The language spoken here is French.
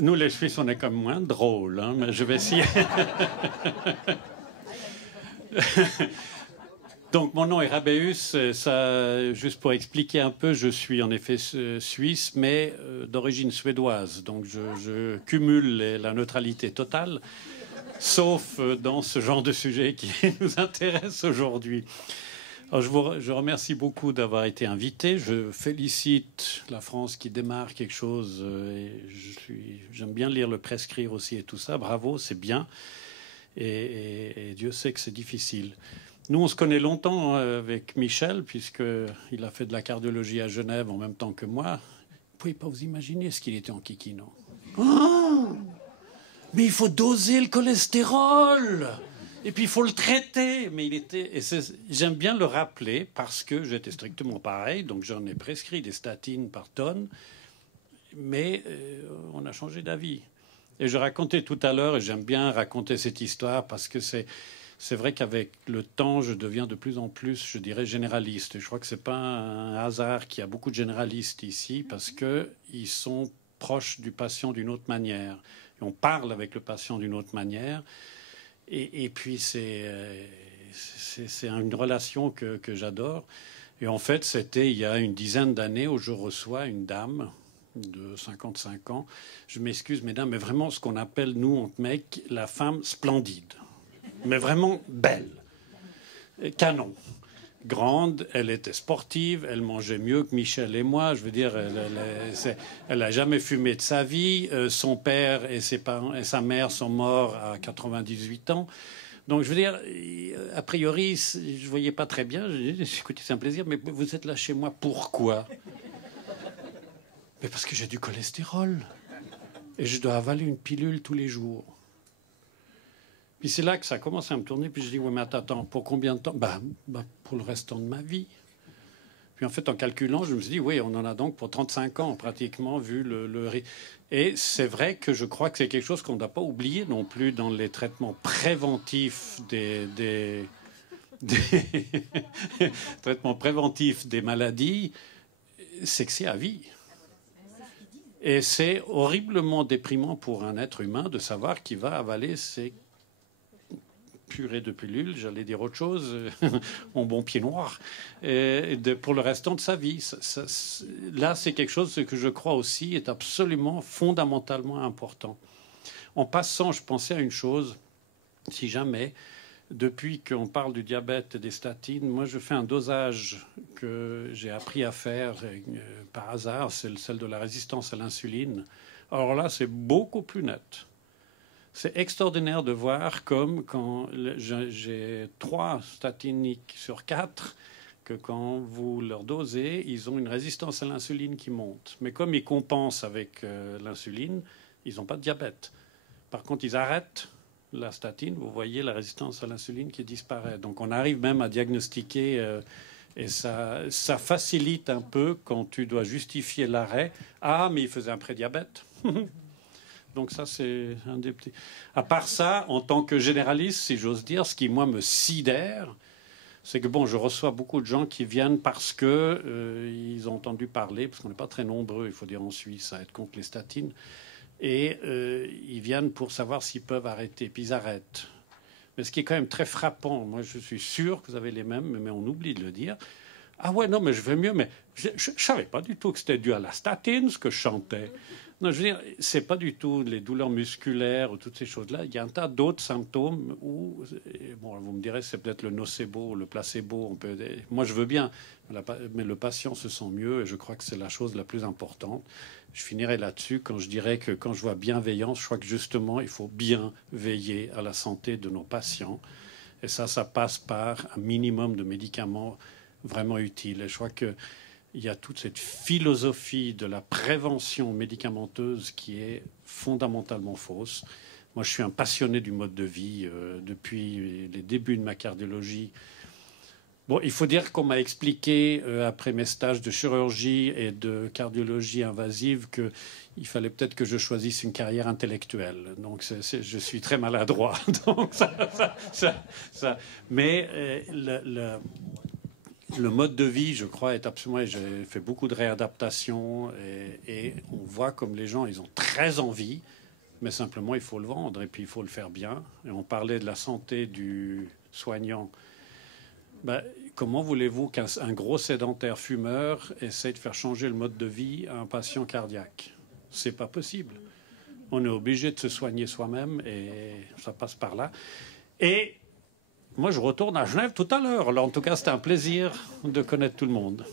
Nous, les Suisses, on est comme moins drôles, hein, mais je vais essayer. Donc, mon nom est Rabeus. Ça, juste pour expliquer un peu, je suis en effet suisse, mais d'origine suédoise. Donc, je cumule la neutralité totale, sauf dans ce genre de sujet qui nous intéresse aujourd'hui. Alors, je remercie beaucoup d'avoir été invité. Je félicite la France qui démarre quelque chose. J'aime bien lire le prescrire aussi et tout ça. Bravo, c'est bien. Et Dieu sait que c'est difficile. Nous, on se connaît longtemps avec Michel, puisqu'il a fait de la cardiologie à Genève en même temps que moi. Vous ne pouvez pas vous imaginer ce qu'il était en kikino. Oh, mais il faut doser le cholestérol. Et puis il faut le traiter. Mais il était. J'aime bien le rappeler parce que j'étais strictement pareil. Donc j'en ai prescrit des statines par tonne. Mais on a changé d'avis. Et je racontais tout à l'heure, et j'aime bien raconter cette histoire parce que c'est vrai qu'avec le temps, je deviens de plus en plus, je dirais, généraliste. Et je crois que ce n'est pas un hasard qu'il y a beaucoup de généralistes ici parce qu'ils sont proches du patient d'une autre manière. Et on parle avec le patient d'une autre manière. Et puis, c'est une relation que j'adore. Et en fait, c'était il y a une dizaine d'années où je reçois une dame de 55 ans. Je m'excuse, mesdames, mais vraiment ce qu'on appelle, nous, entre mecs, la femme splendide. Mais vraiment belle. Canon. Grande, elle était sportive, elle mangeait mieux que Michel et moi. Je veux dire, elle n'a jamais fumé de sa vie. Son père et ses parents et sa mère sont morts à 98 ans. Donc, je veux dire, a priori, je ne voyais pas très bien. J'ai dit, écoutez, c'est un plaisir, mais vous êtes là chez moi, pourquoi? Mais parce que j'ai du cholestérol. Et je dois avaler une pilule tous les jours. Puis c'est là que ça commence à me tourner. Puis je dis, oui, mais attends, pour combien de temps? Pour le restant de ma vie. Puis en fait, en calculant, je me suis dit, oui, on en a donc pour 35 ans, pratiquement, vu le... Et c'est vrai que je crois que c'est quelque chose qu'on ne doit pas oublier non plus dans les traitements préventifs des traitements préventifs des maladies, c'est que c'est à vie. Et c'est horriblement déprimant pour un être humain de savoir qu'il va avaler ses purée de pilules, j'allais dire autre chose, en bon pied noir, pour le restant de sa vie. Là, c'est quelque chose que je crois aussi est absolument fondamentalement important. En passant, je pensais à une chose, si jamais, depuis qu'on parle du diabète et des statines, moi je fais un dosage que j'ai appris à faire par hasard, c'est celle de la résistance à l'insuline. Alors là, c'est beaucoup plus net. C'est extraordinaire de voir comme quand j'ai 3 statiniques sur 4, que quand vous leur dosez, ils ont une résistance à l'insuline qui monte. Mais comme ils compensent avec l'insuline, ils n'ont pas de diabète. Par contre, ils arrêtent la statine, vous voyez la résistance à l'insuline qui disparaît. Donc on arrive même à diagnostiquer, et ça facilite un peu quand tu dois justifier l'arrêt. Ah, mais il faisait un prédiabète. Donc ça, c'est un des petits... À part ça, en tant que généraliste, si j'ose dire, ce qui, moi, me sidère, c'est que, bon, je reçois beaucoup de gens qui viennent parce que ils ont entendu parler, parce qu'on n'est pas très nombreux, il faut dire, en Suisse, à être contre les statines, et ils viennent pour savoir s'ils peuvent arrêter, puis ils arrêtent. Mais ce qui est quand même très frappant, moi, je suis sûr que vous avez les mêmes, mais on oublie de le dire. Ah ouais, non, mais je vais mieux, mais je ne savais pas du tout que c'était dû à la statine, ce que je chantais. Non, je veux dire, c'est pas du tout les douleurs musculaires ou toutes ces choses-là. Il y a un tas d'autres symptômes où, bon, vous me direz, c'est peut-être le nocebo, le placebo. Moi, je veux bien, mais le patient se sent mieux et je crois que c'est la chose la plus importante. Je finirai là-dessus quand je dirais que quand je vois bienveillance, je crois que justement, il faut bien veiller à la santé de nos patients. Et ça passe par un minimum de médicaments vraiment utiles. Et je crois que il y a toute cette philosophie de la prévention médicamenteuse qui est fondamentalement fausse. Moi, je suis un passionné du mode de vie depuis les débuts de ma cardiologie. Bon, il faut dire qu'on m'a expliqué, après mes stages de chirurgie et de cardiologie invasive, qu'il fallait peut-être que je choisisse une carrière intellectuelle. Donc, je suis très maladroit. Donc, mais le mode de vie, je crois, est absolument... J'ai fait beaucoup de réadaptation et on voit comme les gens, ils ont très envie, mais simplement, il faut le vendre et puis il faut le faire bien. Et on parlait de la santé du soignant. Ben, comment voulez-vous qu'un gros sédentaire fumeur essaie de faire changer le mode de vie à un patient cardiaque? C'est pas possible. On est obligé de se soigner soi-même et ça passe par là. Et moi, je retourne à Genève tout à l'heure. Alors, en tout cas, c'était un plaisir de connaître tout le monde.